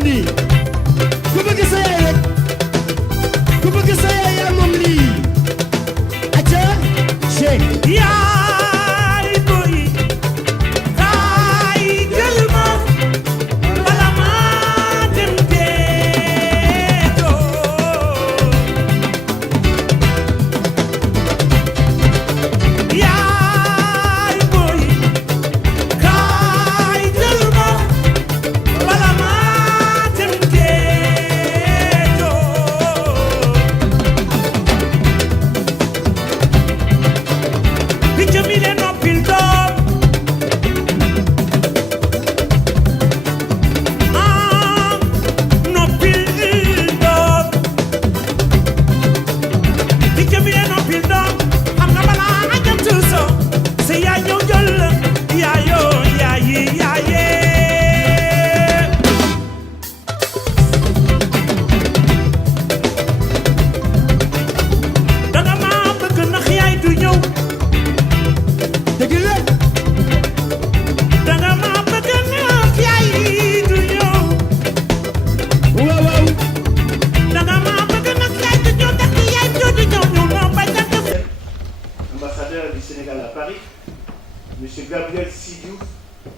Mandi. Kubu ki saya rek. Kubu ki saya ya moom lii. Acha Cheikh. Yaay boy kaay jël ma bala ma dem géejoo. Yaay boy kaay jël ma bala ma dem géejoo. Picc mi le noppil doom noppil doom picc mi le noppil doom xam nga balaa nga jëm tuuso sa yaay ñëw jël la yaayoo yaayi yaayee danga ma bëgg ndax yaay du ñëw Dëgg la. danga ma bëgg ndax yaay du ñëw Waaw waaw. danga ma bëgg ndax yaay du ñëw ndax yaay du ñëw ñu noo bañ a def. Ambassadeur du Sénégal à Paris, M. Gabriel Sidiou,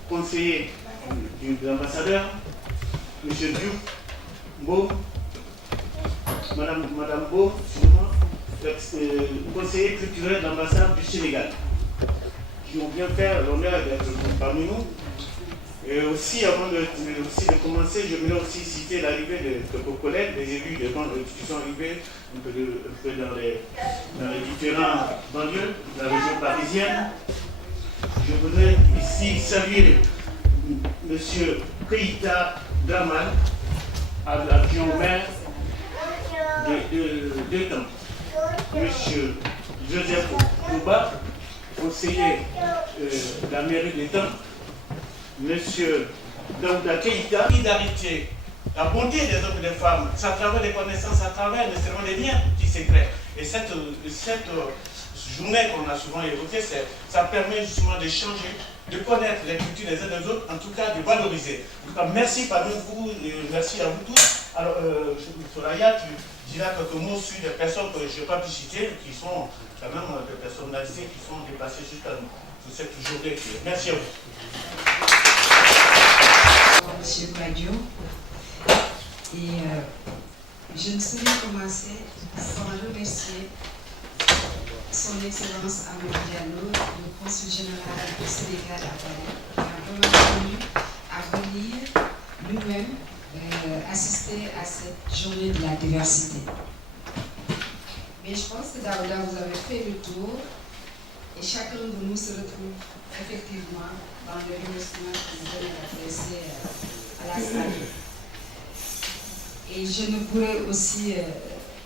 conseiller de l'ambassadeur, M. Diouf, Beau, Madame Beau, conseiller culturel de l'ambassade du Sénégal, qui ont bien fait l'honneur d'être parmi nous. Et aussi, avant de commencer, je voulais aussi citer l'arrivée de vos collègues, des élus qui sont arrivés un peu dans les différents banlieues de la région parisienne. Je voudrais ici saluer M. Keïta Draman, adjoint maire de temps. M. Joseph Touba, conseiller de la mairie de temps. Monsieur Daouda Keïta, solidarité, la bonté des hommes et des femmes, c'est à travers les connaissances, à travers nécessairement les liens qui se créent. Et cette journée qu'on a souvent évoquée, ça permet justement d'échanger, de connaître les cultures des uns des autres, en tout cas de valoriser. En tout cas, merci parmi vous, merci à vous tous. Alors, Soraya, tu diras quelques mots sur des personnes que je n'ai pas pu citer, qui sont quand même des personnalités qui sont dépassées jusqu'à nous, sur cette journée. Merci à vous. Monsieur Badio, et je ne saurais commencer sans remercier son Excellence Amadou Diallo, le consul général du Sénégal à Paris, qui a vraiment tenu à venir lui-même assister à cette journée de la diversité. Mais je pense que Daouda, vous avez fait le tour et chacun de nous se retrouve effectivement dans le remerciement que vous venez d'adresser à la salle. Et je ne pourrais aussi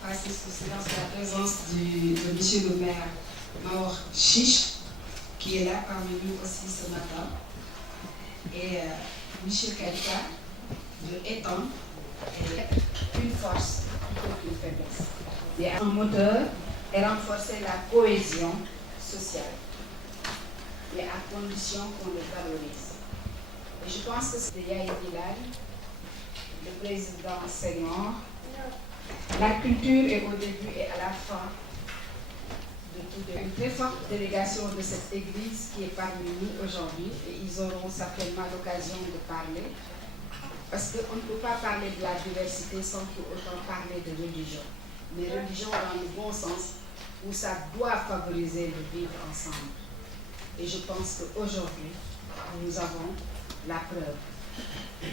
passer sous silence la présence de monsieur le maire Maor Chiche, qui est là parmi nous aussi ce matin, et monsieur Kalika de Étang, est une force plutôt qu'une faiblesse. Et un moteur est renforcer la cohésion sociale, mais à condition qu'on le valorise. Et je pense que c'est Yahi Bilal, le président Senghor. La culture est au début et à la fin de tout. Une très forte délégation de cette église qui est parmi nous aujourd'hui, et ils auront certainement l'occasion de parler, parce qu'on ne peut pas parler de la diversité sans pour autant parler de religion. Mais religion dans le bon sens, où ça doit favoriser le vivre ensemble. Et je pense qu'aujourd'hui, nous avons la preuve.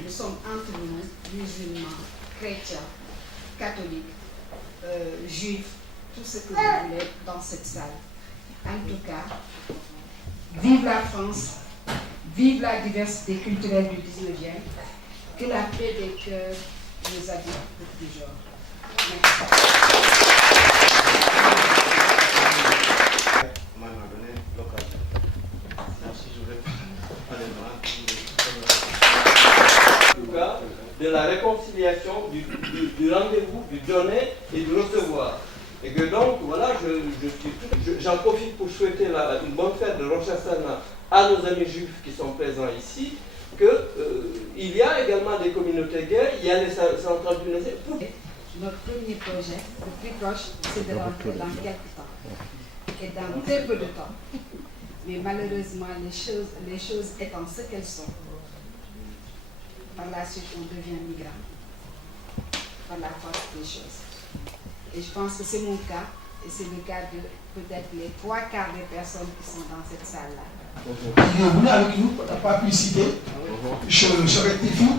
Nous sommes entre nous, musulmans, chrétiens, catholiques, juifs, tout ce que vous voulez dans cette salle. En tout cas, vive la France, vive la diversité culturelle du 19e, que la paix des cœurs nous habite pour toujours. Merci. De la réconciliation, du rendez-vous, du donner et du recevoir. Et que donc, voilà, j'en profite pour souhaiter une bonne fête de Rosh Hashanah à nos amis juifs qui sont présents ici, qu'ils il y a également des communautés gays, il y a les centrales du Nazé. Notre premier projet, le plus proche, c'est de rentrer dans quelques temps. Et dans très peu de temps. Mais malheureusement, les choses étant ce qu'elles sont, par la suite, on devient migrant. Par la force des choses. Et je pense que c'est mon cas, et c'est le cas de peut-être les 3/4 des personnes qui sont dans cette salle-là. Il est venu avec nous, on n'a pas pu citer, je rectifie.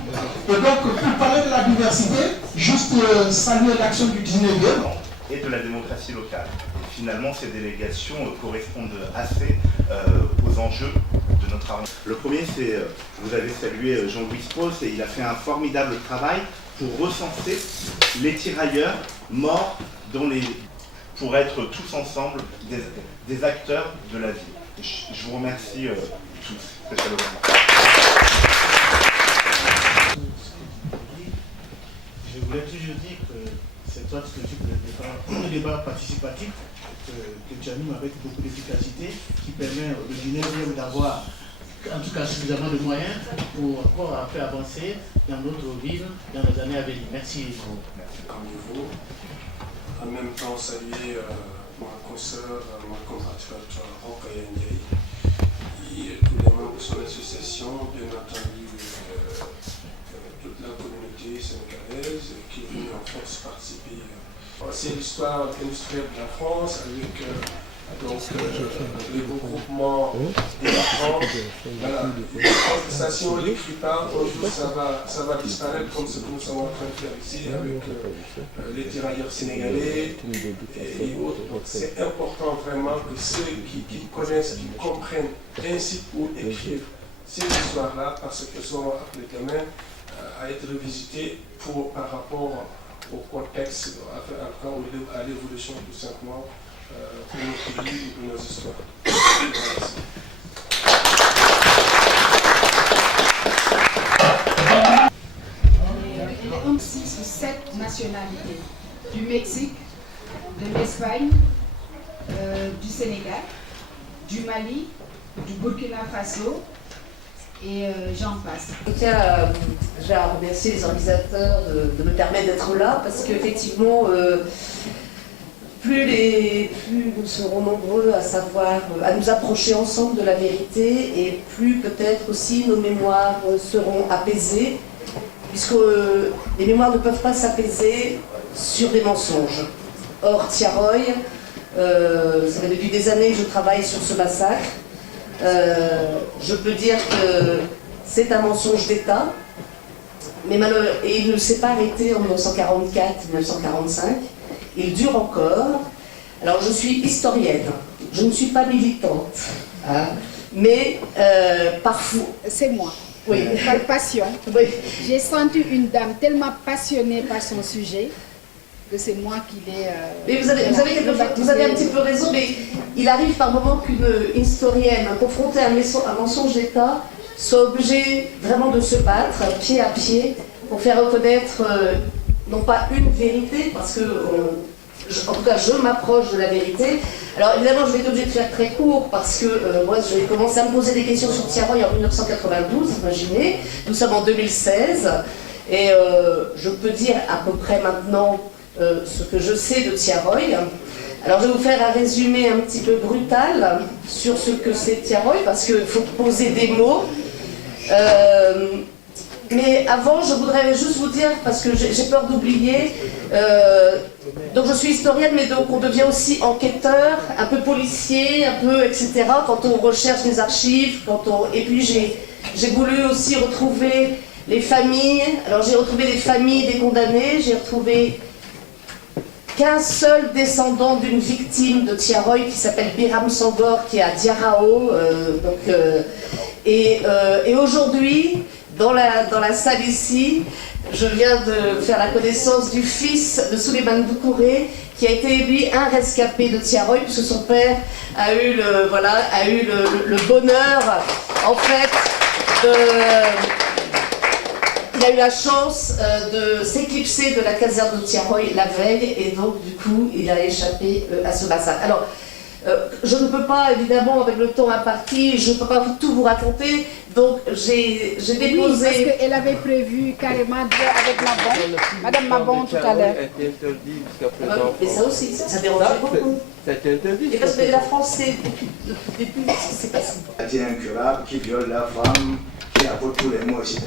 Et donc, pour parler de la diversité, juste saluer l'action du 19e. Et de la démocratie locale. Et finalement, ces délégations correspondent assez aux enjeux de notre armée. Le premier, c'est, vous avez salué Jean-Louis Strauss, et il a fait un formidable travail pour recenser les tirailleurs morts pour être tous ensemble des acteurs de la vie. Je vous remercie tous très chaleureusement. Je voulais toujours dire que c'est toi qui t'occupes le débat participatif que tu animes avec beaucoup d'efficacité, qui permet au Guinée d'avoir en tout cas suffisamment de moyens pour encore faire avancer dans notre ville dans les années à venir. Merci. Comme vous, en même temps saluer ma consoeur, ma compatriote Rokhaya Ndiaye et tous les membres de son association, bien entendu toute la communauté sénégalaise qui est venue en force participer. C'est l'histoire industrielle de la France avec les regroupements des enfants. Voilà. Les contestations, les critères, un jour ça va disparaître comme ce que nous sommes en train de faire ici avec les tirailleurs sénégalais et autres. C'est important vraiment que ceux qui connaissent, qui comprennent ainsi pour écrire ces histoires-là parce qu'elles seront appelées demain à être revisitées par rapport au contexte, à l'évolution tout simplement pour notre pays et pour nos histoires. On est 6 ou 7 nationalités. Du Mexique, de l'Espagne, du Sénégal, du Mali, du Burkina Faso, et j'en passe. Je tiens à remercier les organisateurs de me permettre d'être là parce qu'effectivement, plus nous serons nombreux à savoir, à nous approcher ensemble de la vérité et plus peut-être aussi nos mémoires seront apaisées puisque les mémoires ne peuvent pas s'apaiser sur des mensonges. Or, Tiaroy, ça fait depuis des années que je travaille sur ce massacre. Je peux dire que c'est un mensonge d'État, mais et il ne s'est pas arrêté en 1944-1945, il dure encore. Alors je suis historienne, je ne suis pas militante, hein, mais parfois... C'est moi, oui. par passion. Oui. J'ai senti une dame tellement passionnée par son sujet que c'est moi qui l'ai... Mais vous avez un petit peu raison, mais il arrive par moments qu'une historienne confrontée à un mensonge d'État soit obligée vraiment de se battre pied à pied pour faire reconnaître non pas une vérité, parce que, en tout cas, je m'approche de la vérité. Alors évidemment, je vais être obligée de faire très court parce que moi, j'ai commencé à me poser des questions sur Tiaroy en 1992, imaginez. Nous sommes en 2016 et je peux dire à peu près maintenant ce que je sais de Tiaroy. Alors je vais vous faire un résumé un petit peu brutal sur ce que c'est Tiaroy parce qu'il faut poser des mots. Mais avant, je voudrais juste vous dire, parce que j'ai peur d'oublier, donc je suis historienne, mais donc on devient aussi enquêteur, un peu policier, un peu etc. Quand on recherche les archives, et puis j'ai voulu aussi retrouver les familles. Alors j'ai retrouvé les familles des condamnés, j'ai retrouvé qu'un seul descendant d'une victime de Tiaroy qui s'appelle Biram Sangor, qui est à Diarao. Et aujourd'hui, dans la salle ici, je viens de faire la connaissance du fils de Souleymane Doucouré, qui a été lui un rescapé de Tiaroy, puisque son père a eu le bonheur, en fait, il a eu la chance de s'éclipser de la caserne de Tiaroy la veille, et donc du coup, il a échappé à ce massacre. Alors, Je ne peux pas, évidemment, avec le temps imparti, je ne peux pas tout vous raconter, donc j'ai déposé... Oui, parce qu'elle avait prévu carrément avec Mabon, Madame Mabon tout à l'heure. Mais ça aussi, ça dérangeait beaucoup. C'est interdit. Et parce que la France, depuis le début, c'est passé. C'est incurable, qui viole la femme, qui apporte tous les mots, etc.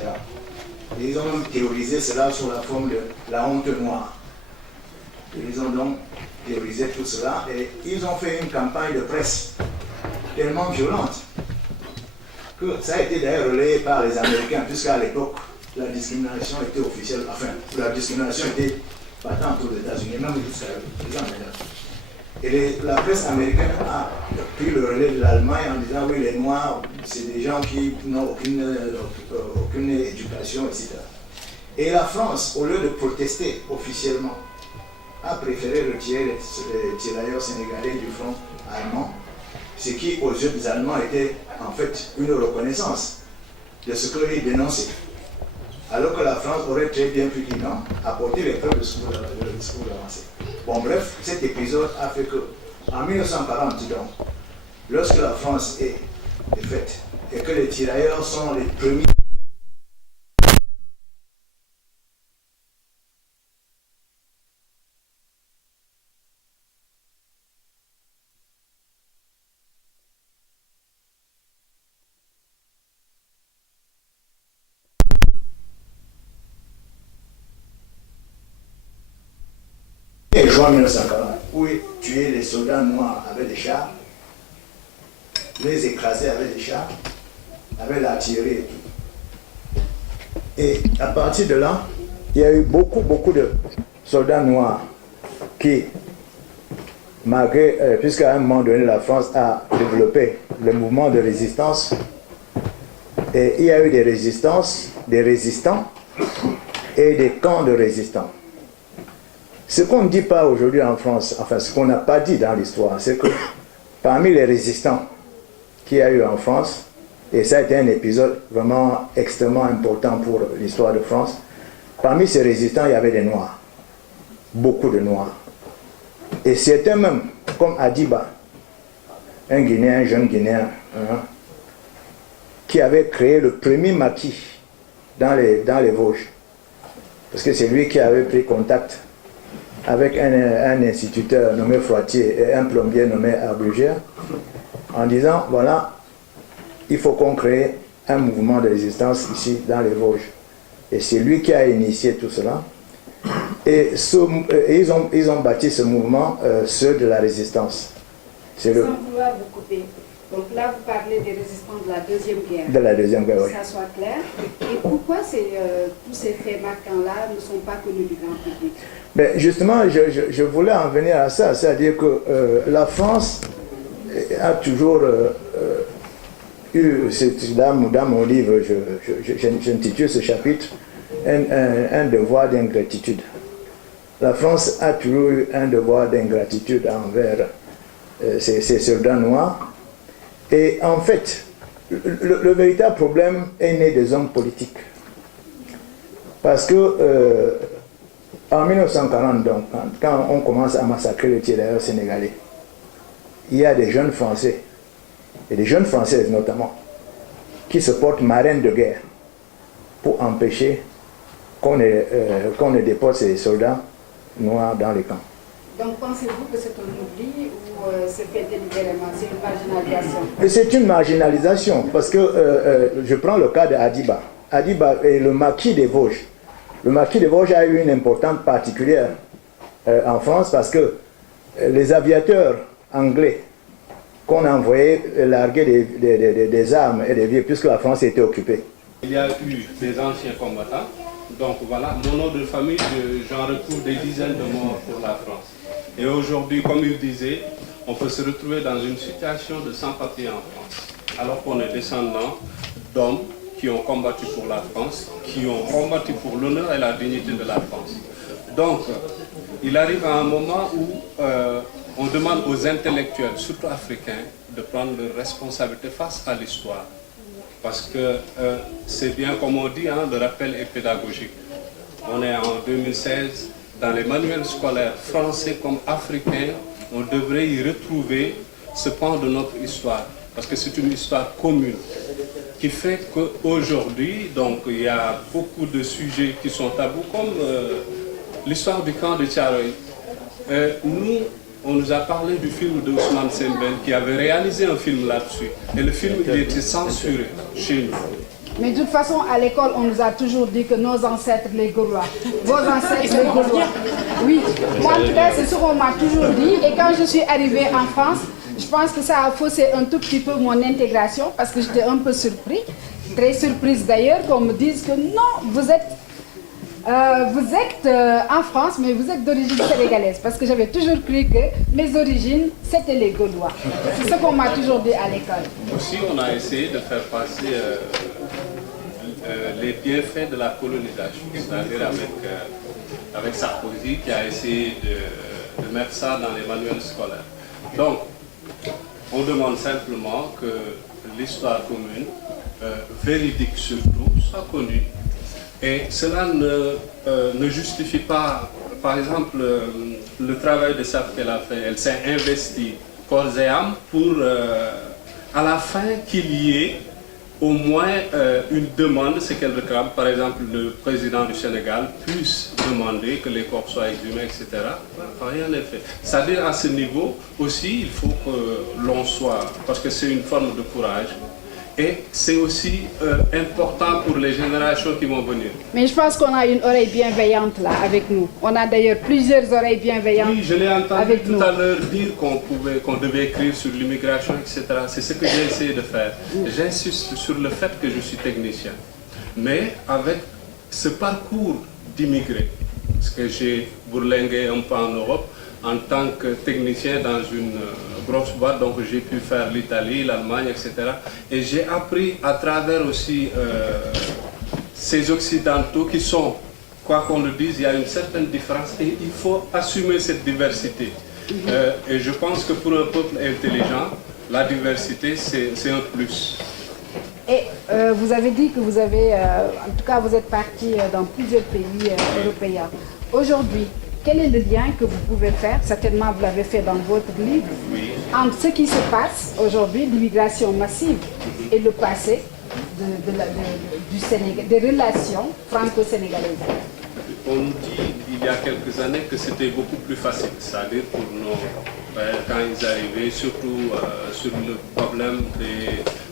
Et ils ont même théorisé cela sous la forme de la honte noire. Ils ont donc théorisé tout cela et ils ont fait une campagne de presse tellement violente que ça a été d'ailleurs relayé par les Américains, puisqu'à l'époque, la discrimination était officielle, enfin, la discrimination était patente aux États-Unis, même jusqu'à présent d'ailleurs. Et la presse américaine a pris le relais de l'Allemagne en disant oui, les Noirs, c'est des gens qui n'ont aucune éducation, etc. Et la France, au lieu de protester officiellement, a préféré retirer les tirailleurs sénégalais du front allemand, ce qui, aux yeux des Allemands, était en fait une reconnaissance de ce qu'ils dénonçaient. Alors que la France aurait très bien pu dire non, apporter les preuves de ce discours avancé. Bon, bref, cet épisode a fait que, en 1940, donc, lorsque la France est défaite et que les tirailleurs sont les premiers. Et juin 1940, où tuer les soldats noirs avec des chars, les écraser avec des chars, avec l'artillerie et tout. Et à partir de là, il y a eu beaucoup de soldats noirs qui, malgré, puisqu'à un moment donné la France a développé le mouvement de résistance, et il y a eu des résistances, des résistants et des camps de résistants. Ce qu'on ne dit pas aujourd'hui en France, enfin ce qu'on n'a pas dit dans l'histoire, c'est que parmi les résistants qu'il y a eu en France, et ça a été un épisode vraiment extrêmement important pour l'histoire de France, parmi ces résistants, il y avait des Noirs, beaucoup de Noirs. Et certains même, comme Adiba, un Guinéen, un jeune Guinéen, qui avait créé le premier maquis dans les Vosges, parce que c'est lui qui avait pris contact avec un instituteur nommé Froitier et un plombier nommé Abrugère, en disant, voilà, il faut qu'on crée un mouvement de résistance ici dans les Vosges. Et c'est lui qui a initié tout cela. Et ils ont bâti ce mouvement, ceux de la résistance. Sans vouloir vous couper. Donc là, vous parlez des résistants de la Deuxième Guerre. De la Deuxième Guerre, oui. Que ça soit clair. Et pourquoi tous ces faits marquants-là ne sont pas connus du grand public? Ben justement, je voulais en venir à ça. C'est-à-dire que la France a toujours eu, dans mon livre, j'intitule ce chapitre, un devoir d'ingratitude. La France a toujours eu un devoir d'ingratitude envers ces soldats noirs. Et en fait, le véritable problème est né des hommes politiques. Parce que en 1940, donc, quand on commence à massacrer les tirailleurs sénégalais, il y a des jeunes Français, et des jeunes Françaises notamment, qui se portent marraines de guerre pour empêcher qu'on ne déporte ces soldats noirs dans les camps. Donc pensez-vous que c'est un oubli ou c'est fait délibérément, c'est une marginalisation? C'est une marginalisation, parce que je prends le cas d'Adiba. Adiba est le maquis des Vosges. Le maquis des Vosges a eu une importance particulière en France parce que les aviateurs anglais qu'on a envoyés larguer des armes et des vies, puisque la France était occupée. Il y a eu des anciens combattants, donc voilà, mon nom de famille, j'en retrouve des dizaines de morts pour la France. Et aujourd'hui, comme il disait, on peut se retrouver dans une situation de sans-papiers en France, alors qu'on est descendant d'hommes qui ont combattu pour la France, qui ont combattu pour l'honneur et la dignité de la France. Donc, il arrive à un moment où on demande aux intellectuels, surtout africains, de prendre leurs responsabilités face à l'histoire. Parce que c'est bien comme on dit, le rappel est pédagogique. On est en 2016, dans les manuels scolaires français comme africains, on devrait y retrouver se prend de notre histoire, parce que c'est une histoire commune, qui fait qu'aujourd'hui, donc, il y a beaucoup de sujets qui sont tabous, comme l'histoire du camp de Thiaroye. Nous, on nous a parlé du film de Ousmane Sembène, qui avait réalisé un film là-dessus, et le film, il était censuré chez nous. Mais de toute façon, à l'école, on nous a toujours dit que nos ancêtres, les Gaulois, vos ancêtres, les Gaulois. Oui, moi, en tout cas, c'est ce qu'on m'a toujours dit. Et quand je suis arrivée en France, je pense que ça a faussé un tout petit peu mon intégration, parce que j'étais un peu surpris, très surprise d'ailleurs, qu'on me dise que non, vous êtes en France, mais vous êtes d'origine sénégalaise, parce que j'avais toujours cru que mes origines, c'était les Gaulois. C'est ce qu'on m'a toujours dit à l'école. Aussi, on a essayé de faire passer les bienfaits de la colonisation, c'est-à-dire avec Sarkozy qui a essayé de mettre ça dans les manuels scolaires. Donc, on demande simplement que l'histoire commune, véridique surtout, soit connue. Et cela ne justifie pas, par exemple, le travail de SAP qu'elle a fait. Elle s'est investie corps et âme pour, à la fin, qu'il y ait au moins une demande, ce qu'elle réclame. Par exemple, le président du Sénégal puisse demander que les corps soient exhumés, etc. Rien n'est fait. C'est-à-dire, à ce niveau aussi, il faut que l'on soit, parce que c'est une forme de courage. Et c'est aussi important pour les générations qui vont venir. Mais je pense qu'on a une oreille bienveillante là avec nous. On a d'ailleurs plusieurs oreilles bienveillantes. Oui, je l'ai entendu tout à l'heure dire qu'on devait écrire sur l'immigration, etc. C'est ce que j'ai essayé de faire. J'insiste sur le fait que je suis technicien. Mais avec ce parcours d'immigré, parce que j'ai bourlingué un peu en Europe, en tant que technicien dans une grosse boîte, donc j'ai pu faire l'Italie, l'Allemagne, etc. Et j'ai appris à travers aussi ces Occidentaux qui sont, quoi qu'on le dise, il y a une certaine différence et il faut assumer cette diversité. Et je pense que pour un peuple intelligent, la diversité, c'est un plus. Et vous avez dit que vous avez, en tout cas vous êtes parti dans plusieurs pays européens. Aujourd'hui, quel est le lien que vous pouvez faire, certainement vous l'avez fait dans votre livre, entre ce qui se passe aujourd'hui, l'immigration massive, et le passé du Sénégal, des relations franco-sénégalaises? On nous dit il y a quelques années que c'était beaucoup plus facile, c'est-à-dire pour nos pères, quand ils arrivaient, surtout sur le problème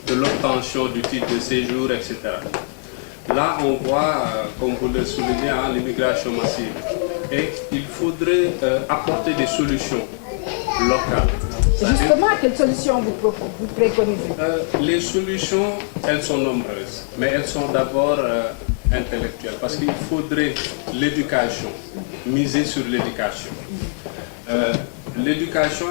de l'obtention du titre de séjour, etc. Là, on voit, comme vous le soulignez, l'immigration massive. Et il faudrait apporter des solutions locales. Justement, quelles solutions vous préconisez? Les solutions, elles sont nombreuses, mais elles sont d'abord intellectuelles, parce qu'il faudrait l'éducation, miser sur l'éducation. L'éducation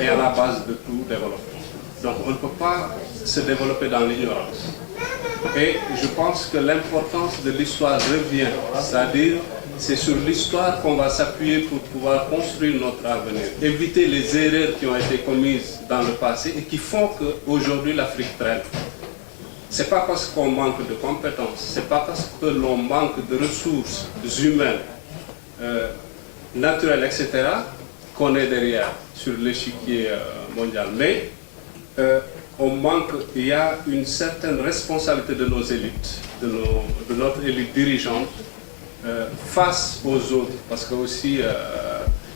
est à la base de tout développement. Donc on ne peut pas se développer dans l'ignorance. Et je pense que l'importance de l'histoire revient, c'est-à-dire c'est sur l'histoire qu'on va s'appuyer pour pouvoir construire notre avenir, éviter les erreurs qui ont été commises dans le passé et qui font qu'aujourd'hui l'Afrique traîne. Ce n'est pas parce qu'on manque de compétences, ce n'est pas parce que l'on manque de ressources humaines, naturelles, etc., qu'on est derrière sur l'échiquier mondial. Mais il y a une certaine responsabilité de nos élites, de notre élite dirigeante, face aux autres, parce que aussi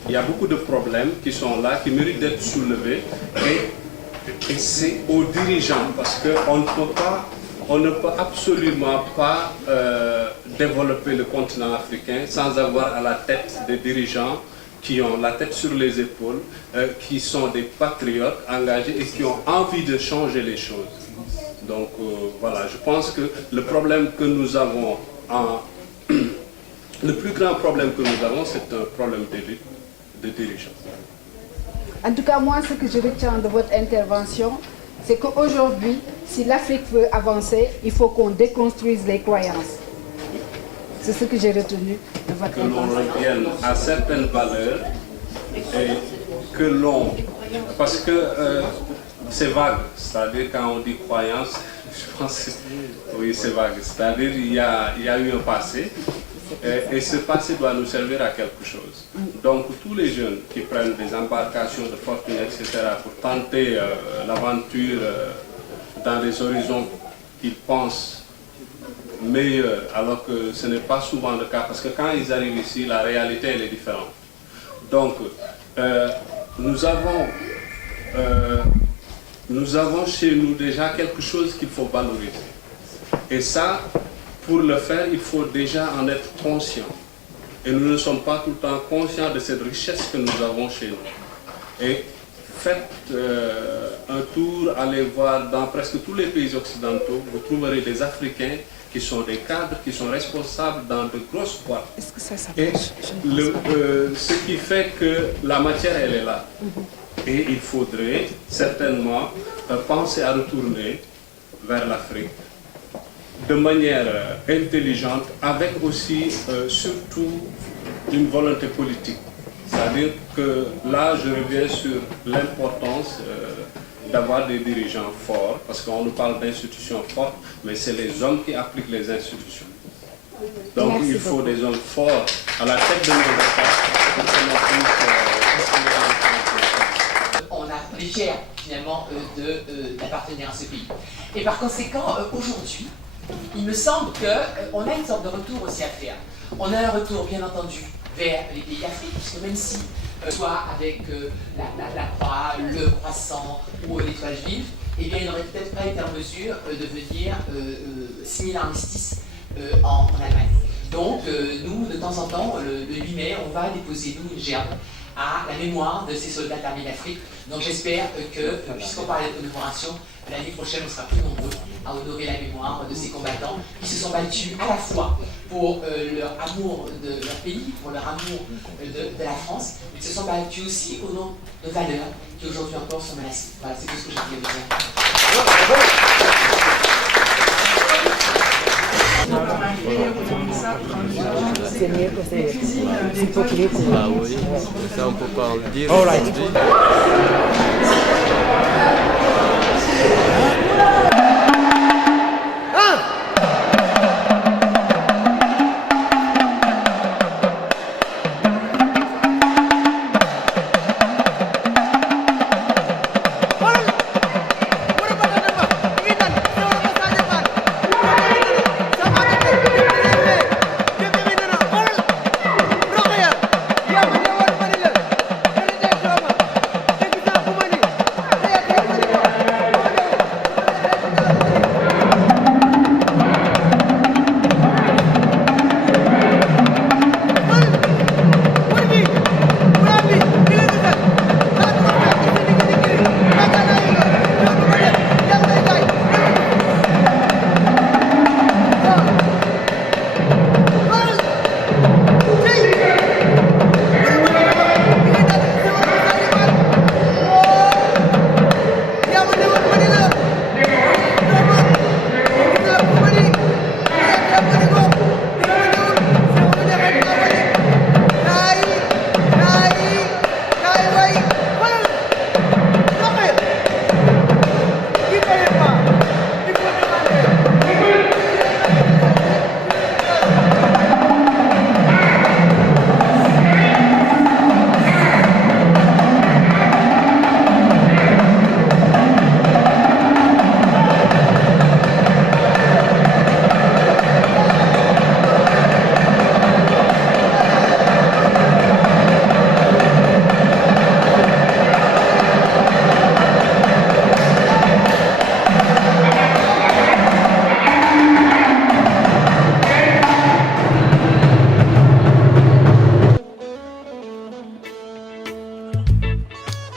il y a beaucoup de problèmes qui sont là, qui méritent d'être soulevés, et c'est aux dirigeants, parce qu'on ne peut absolument pas développer le continent africain sans avoir à la tête des dirigeants qui ont la tête sur les épaules, qui sont des patriotes engagés et qui ont envie de changer les choses. Donc voilà, je pense que le problème que nous avons, le plus grand problème que nous avons, c'est un problème de dirigeants. En tout cas, moi, ce que je retiens de votre intervention, c'est qu'aujourd'hui, si l'Afrique veut avancer, il faut qu'on déconstruise les croyances. C'est ce que j'ai retenu de votre intervention. Que l'on revienne à certaines valeurs et que l'on... Parce que c'est vague, c'est-à-dire quand on dit croyance, je pense que oui, c'est vague. C'est-à-dire il y a eu un passé Et ce passé doit nous servir à quelque chose. Donc tous les jeunes qui prennent des embarcations de fortune, etc., pour tenter l'aventure dans des horizons qu'ils pensent meilleurs, alors que ce n'est pas souvent le cas, parce que quand ils arrivent ici, la réalité elle est différente. Donc nous avons chez nous déjà quelque chose qu'il faut valoriser. Et ça, pour le faire, il faut déjà en être conscient. Et nous ne sommes pas tout le temps conscients de cette richesse que nous avons chez nous. Et faites un tour, allez voir dans presque tous les pays occidentaux, vous trouverez des Africains qui sont des cadres, qui sont responsables dans de grosses boîtes. Est-ce que ça Et ce qui fait que la matière, elle est là. Et il faudrait certainement penser à retourner vers l'Afrique de manière intelligente, avec aussi surtout une volonté politique. C'est-à-dire que là, je reviens sur l'importance d'avoir des dirigeants forts, parce qu'on nous parle d'institutions fortes, mais c'est les hommes qui appliquent les institutions. Donc il faut des hommes forts à la tête de nos États pour que l'on puisse... On est fiers finalement d'appartenir à ce pays. Et par conséquent, aujourd'hui, il me semble qu'on a une sorte de retour aussi à faire. On a un retour, bien entendu, vers les pays d'Afrique, puisque même si, soit avec la croix, le croissant ou l'étoile juive, eh bien, il n'aurait peut-être pas été en mesure de venir signer l'armistice en Allemagne. Donc, nous, de temps en temps, le 8 mai, on va déposer, nous, une gerbe à la mémoire de ces soldats de l'armée d'Afrique. Donc, j'espère que, puisqu'on parle de commémoration, l'année prochaine, on sera plus nombreux à honorer la mémoire de ces combattants qui se sont battus à la fois pour leur amour de leur pays, pour leur amour de la France, mais qui se sont battus aussi au nom de valeurs qui aujourd'hui encore sont menacées. Voilà, c'est tout ce que j'ai voulu vous dire. C'est mieux que c'est hypocrite. Ah oui, ça on peut pas le dire. All right.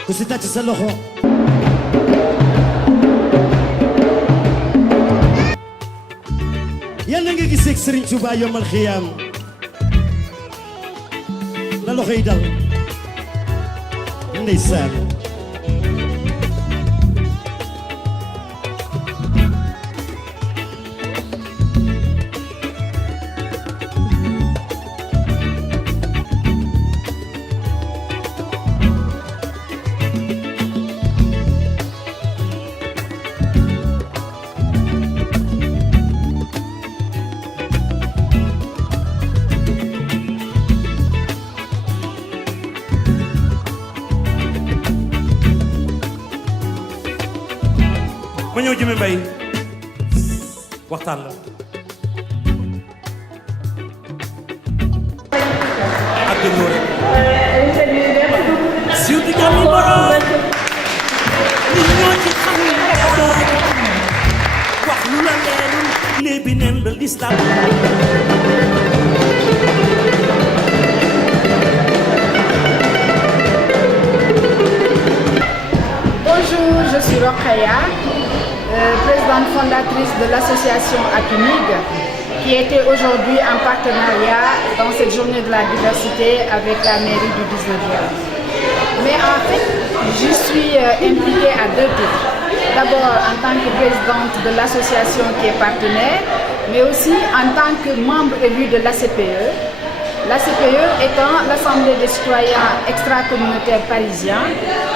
Kusitati sa loxo yàlla nga gisee ak Serigne Touba yomal xiyaam la loxo yi dal ndeysaan Jimi Mbaye waxtaan la ak déglu rek siw di jàmm borom nit ñoo ci xam wax lu la leerul léebi neen la lislam Bonjour, je suis Rokhaya, présidente fondatrice de l'association APIMIG, qui était aujourd'hui en partenariat dans cette journée de la diversité avec la mairie du 19e. Mais en fait, je suis impliquée à deux titres. D'abord en tant que présidente de l'association qui est partenaire, mais aussi en tant que membre élu de l'ACPE. L'ACPE étant l'Assemblée des citoyens extra-communautaires parisiens,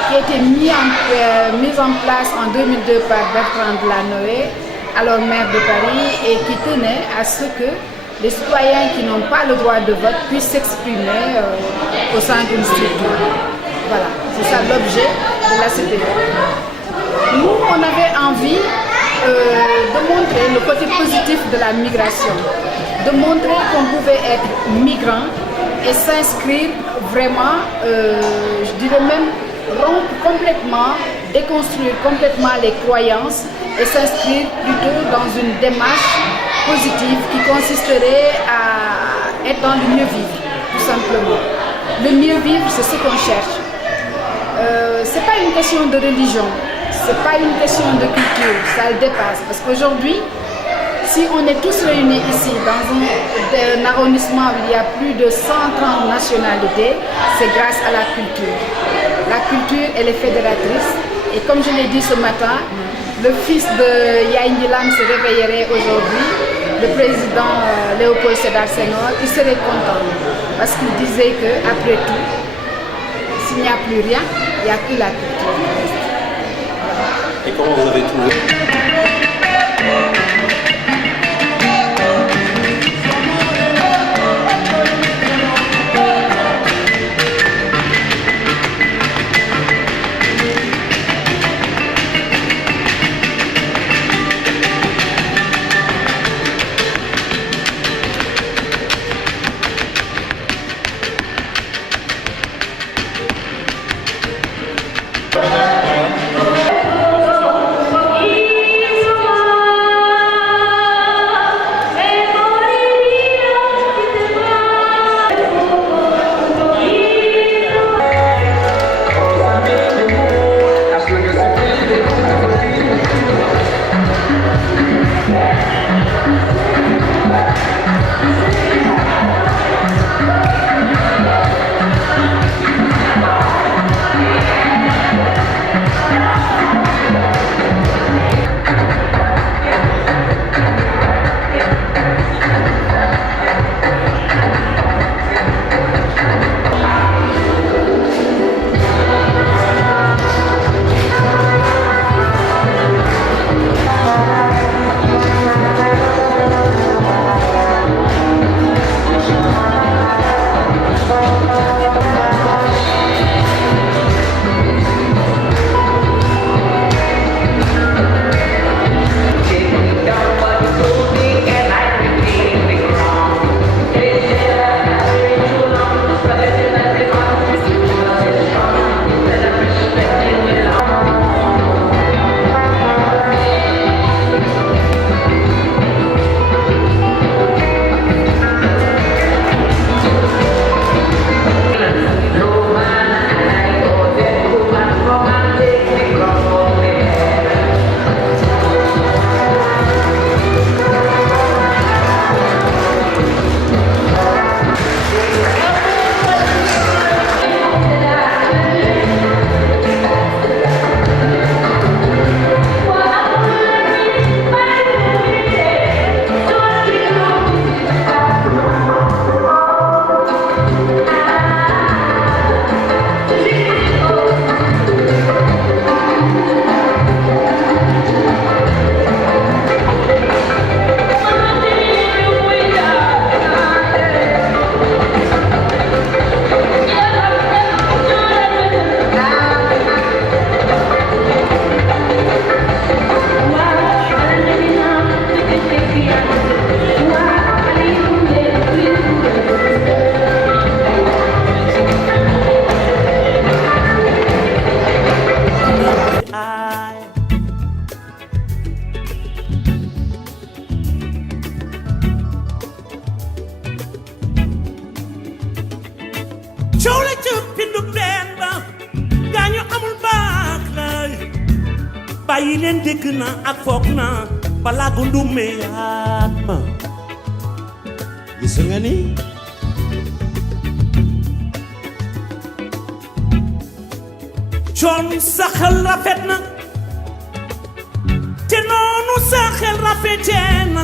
qui a été mise en place en 2002 par Bertrand Delanoë, alors maire de Paris, et qui tenait à ce que les citoyens qui n'ont pas le droit de vote puissent s'exprimer au sein d'une structure. Voilà, c'est ça l'objet de l'ACPE. Nous, on avait envie de montrer le côté positif de la migration, de montrer qu'on pouvait être migrant et s'inscrire vraiment, je dirais même, rompre complètement, déconstruire complètement les croyances et s'inscrire plutôt dans une démarche positive qui consisterait à être dans le mieux vivre, tout simplement. Le mieux vivre, c'est ce qu'on cherche. Ce n'est pas une question de religion, ce n'est pas une question de culture, ça le dépasse. Parce qu'aujourd'hui, si on est tous réunis ici dans un arrondissement où il y a plus de 130 nationalités, c'est grâce à la culture. La culture, elle est fédératrice. Et comme je l'ai dit ce matin, le fils de Yaye Ndilam se réveillerait aujourd'hui, le président Léopold Sédar Senghor, il serait content. Parce qu'il disait qu'après tout, s'il n'y a plus rien, il n'y a que la culture. Et comment vous avez trouvé ? coow la ci pindu teen ba gaañu amul baax lay bàyyi leen dégg na ak foog na balaa gu ndumeyaat ma gis nga ni coon sa xel rafet na te noonu sa xel rafetee na